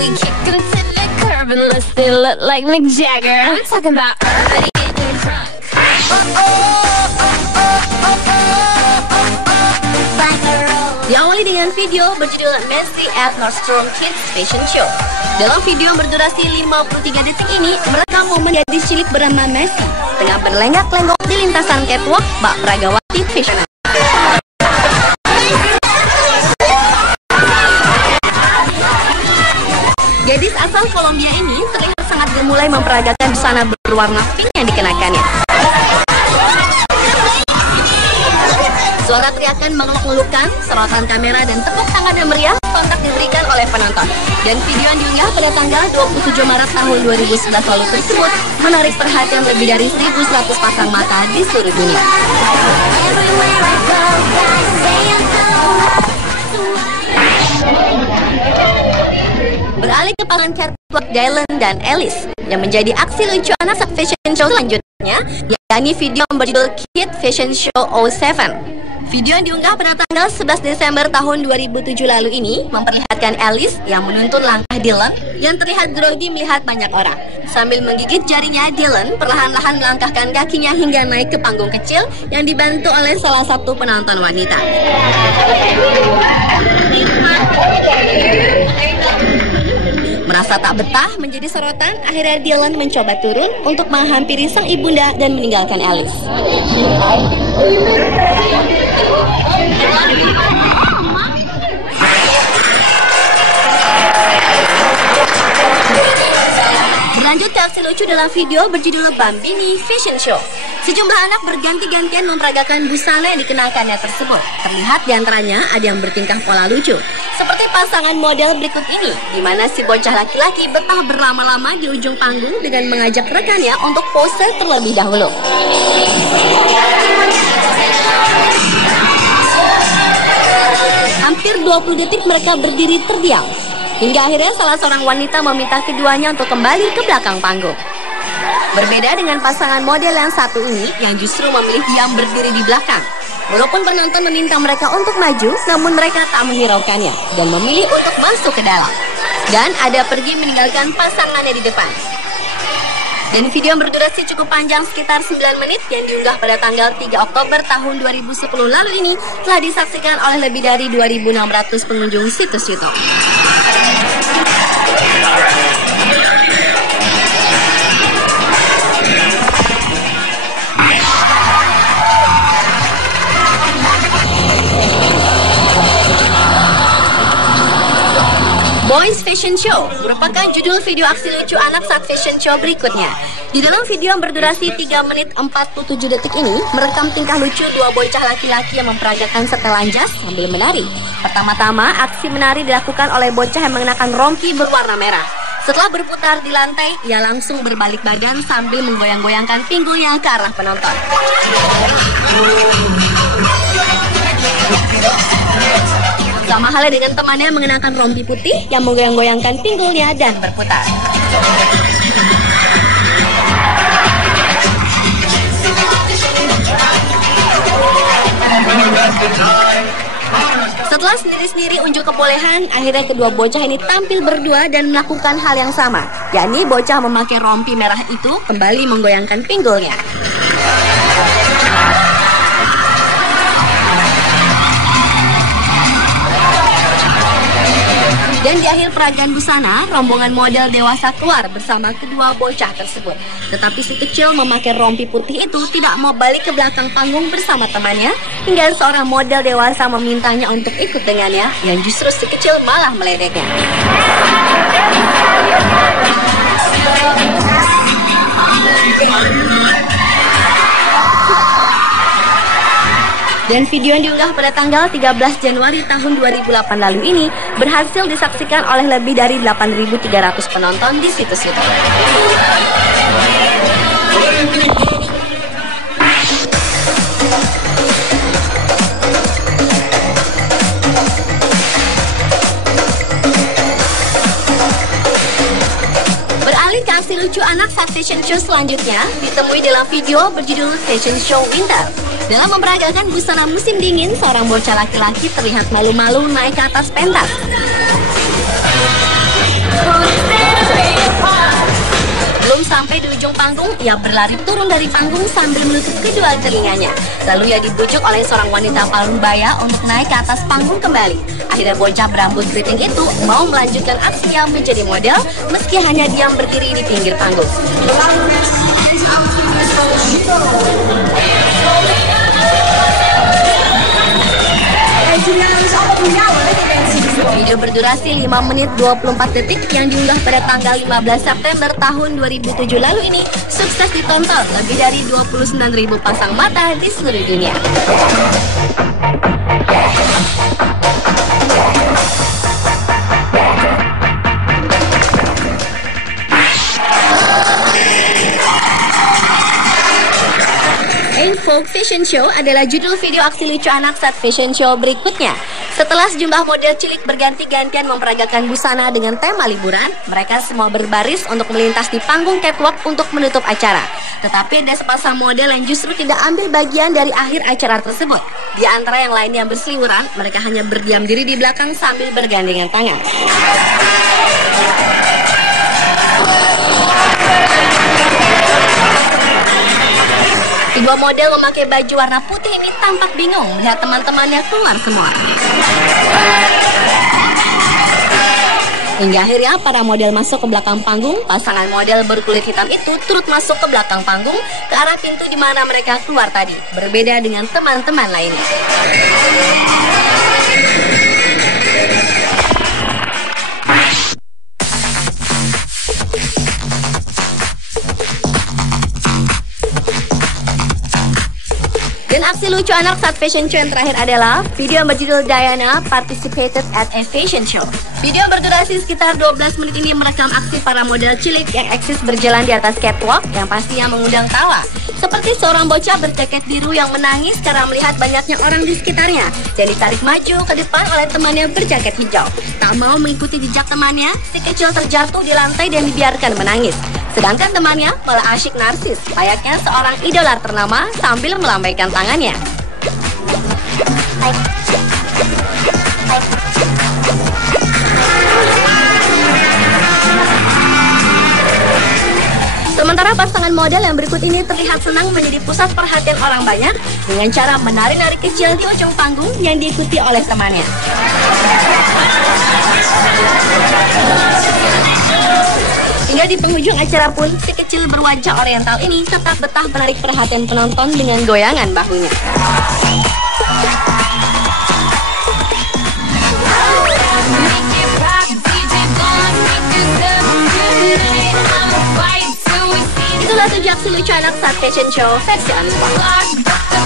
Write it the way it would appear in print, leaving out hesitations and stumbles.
we kick it to the curb unless they look like Mick Jagger. I'm talking about everybody getting drunk. Diawali dengan video berjudul Messi at Nordstrom Kids Fashion Show. Dalam video yang berdurasi 53 detik ini merekam momen gadis cilik bernama Messi tengah berlenggak-lenggok di lintasan catwalk bak Pragawati Fashion. Gadis asal Kolombia ini terlihat sangat gemulai memperagakan busana berwarna pink yang dikenakannya. Suara teriakan mengeluk-ngelukkan, sorotan kamera dan tepuk tangan yang meriah sontak diberikan oleh penonton. Dan video yang diunggah pada tanggal 27 Maret tahun 2011 lalu tersebut menarik perhatian lebih dari 1.100 pasang mata di seluruh dunia. Beralih ke pameran catwalk Dylan dan Alice yang menjadi aksi lucu anak saat fashion show selanjutnya, yakni video yang berjudul Kid Fashion Show 07. Video yang diunggah pada tanggal 11 Desember tahun 2007 lalu ini memperlihatkan Alice yang menuntun langkah Dylan yang terlihat grogi melihat banyak orang. Sambil menggigit jarinya, Dylan perlahan-lahan melangkahkan kakinya hingga naik ke panggung kecil yang dibantu oleh salah satu penonton wanita. Merasa tak betah menjadi sorotan, akhirnya Dylan mencoba turun untuk menghampiri sang ibunda dan meninggalkan Alice. Berlanjut ke aksi lucu dalam video berjudul Bambini Fashion Show. Sejumlah anak berganti-gantian memperagakan busana yang dikenakannya tersebut. Terlihat diantaranya ada yang bertingkah pola lucu, seperti pasangan model berikut ini, di mana si bocah laki-laki betah berlama-lama di ujung panggung dengan mengajak rekannya untuk pose terlebih dahulu. Hampir 20 detik mereka berdiri terdiam, hingga akhirnya salah seorang wanita meminta keduanya untuk kembali ke belakang panggung. Berbeda dengan pasangan model yang satu ini yang justru memilih diam berdiri di belakang. Walaupun penonton meminta mereka untuk maju, namun mereka tak menghiraukannya dan memilih untuk masuk ke dalam. Dan ada pergi meninggalkan pasangannya di depan. Dan video yang berdurasi cukup panjang sekitar 9 menit yang diunggah pada tanggal 3 Oktober tahun 2010 lalu ini telah disaksikan oleh lebih dari 2.600 pengunjung situs YouTube. Boys Fashion Show merupakan judul video aksi lucu anak saat fashion show berikutnya. Di dalam video yang berdurasi 3 menit 47 detik ini merekam tingkah lucu dua bocah laki-laki yang memperagakan setelan jas sambil menari. Pertama-tama, aksi menari dilakukan oleh bocah yang mengenakan rompi berwarna merah. Setelah berputar di lantai, ia langsung berbalik badan sambil menggoyang-goyangkan pinggulnya ke arah penonton. Sama halnya dengan temannya yang mengenakan rompi putih yang menggoyang-goyangkan pinggulnya dan berputar. Setelah sendiri-sendiri unjuk kebolehan, akhirnya kedua bocah ini tampil berdua dan melakukan hal yang sama, yakni bocah memakai rompi merah itu kembali menggoyangkan pinggulnya. Dan di akhir peragaan busana, rombongan model dewasa keluar bersama kedua bocah tersebut. Tetapi si kecil memakai rompi putih itu tidak mau balik ke belakang panggung bersama temannya, hingga seorang model dewasa memintanya untuk ikut dengannya, yang justru si kecil malah meledeknya. Dan video yang diunggah pada tanggal 13 Januari tahun 2008 lalu ini berhasil disaksikan oleh lebih dari 8.300 penonton di situs YouTube. Beralih ke aksi lucu anak saat fashion show selanjutnya ditemui dalam video berjudul Fashion Show Winter. Dalam memperagakan busana musim dingin, seorang bocah laki-laki terlihat malu-malu naik ke atas pentas. Belum sampai di ujung panggung, ia berlari turun dari panggung sambil menutup kedua telinganya. Lalu ia dibujuk oleh seorang wanita Palumbaya untuk naik ke atas panggung kembali. Akhirnya bocah berambut keriting itu mau melanjutkan aksinya menjadi model meski hanya diam berdiri di pinggir panggung. Video berdurasi 5 menit 24 detik yang diunggah pada tanggal 15 September tahun 2007 lalu ini sukses ditonton lebih dari 29.000 pasang mata di seluruh dunia. Folk Fashion Show adalah judul video aksi lucu anak saat fashion show berikutnya. Setelah sejumlah model cilik berganti-gantian memperagakan busana dengan tema liburan, mereka semua berbaris untuk melintas di panggung catwalk untuk menutup acara. Tetapi ada sepasang model yang justru tidak ambil bagian dari akhir acara tersebut. Di antara yang lain yang berseliweran, mereka hanya berdiam diri di belakang sambil bergandengan tangan. Kedua model memakai baju warna putih ini tampak bingung melihat teman-temannya keluar semua. Hingga akhirnya para model masuk ke belakang panggung, pasangan model berkulit hitam itu turut masuk ke belakang panggung ke arah pintu di mana mereka keluar tadi, berbeda dengan teman-teman lainnya. Dan aksi lucu anak saat fashion show yang terakhir adalah video yang berjudul Diana Participated at a Fashion Show. Video berdurasi sekitar 12 menit ini merekam aksi para model cilik yang eksis berjalan di atas catwalk yang pastinya mengundang tawa. Seperti seorang bocah berjaket biru yang menangis karena melihat banyaknya orang di sekitarnya dan ditarik maju ke depan oleh temannya berjaket hijau. Tak mau mengikuti jejak temannya, si kecil terjatuh di lantai dan dibiarkan menangis. Sedangkan temannya malah asyik narsis, layaknya seorang idola ternama sambil melambaikan tangannya. Sementara pasangan model yang berikut ini terlihat senang menjadi pusat perhatian orang banyak dengan cara menari-nari kecil di ujung panggung yang diikuti oleh temannya. Hingga di penghujung acara pun, si kecil berwajah oriental ini tetap betah menarik perhatian penonton dengan goyangan bahunya. Itulah 7 aksi lucu anak saat fashion show versi Unspot.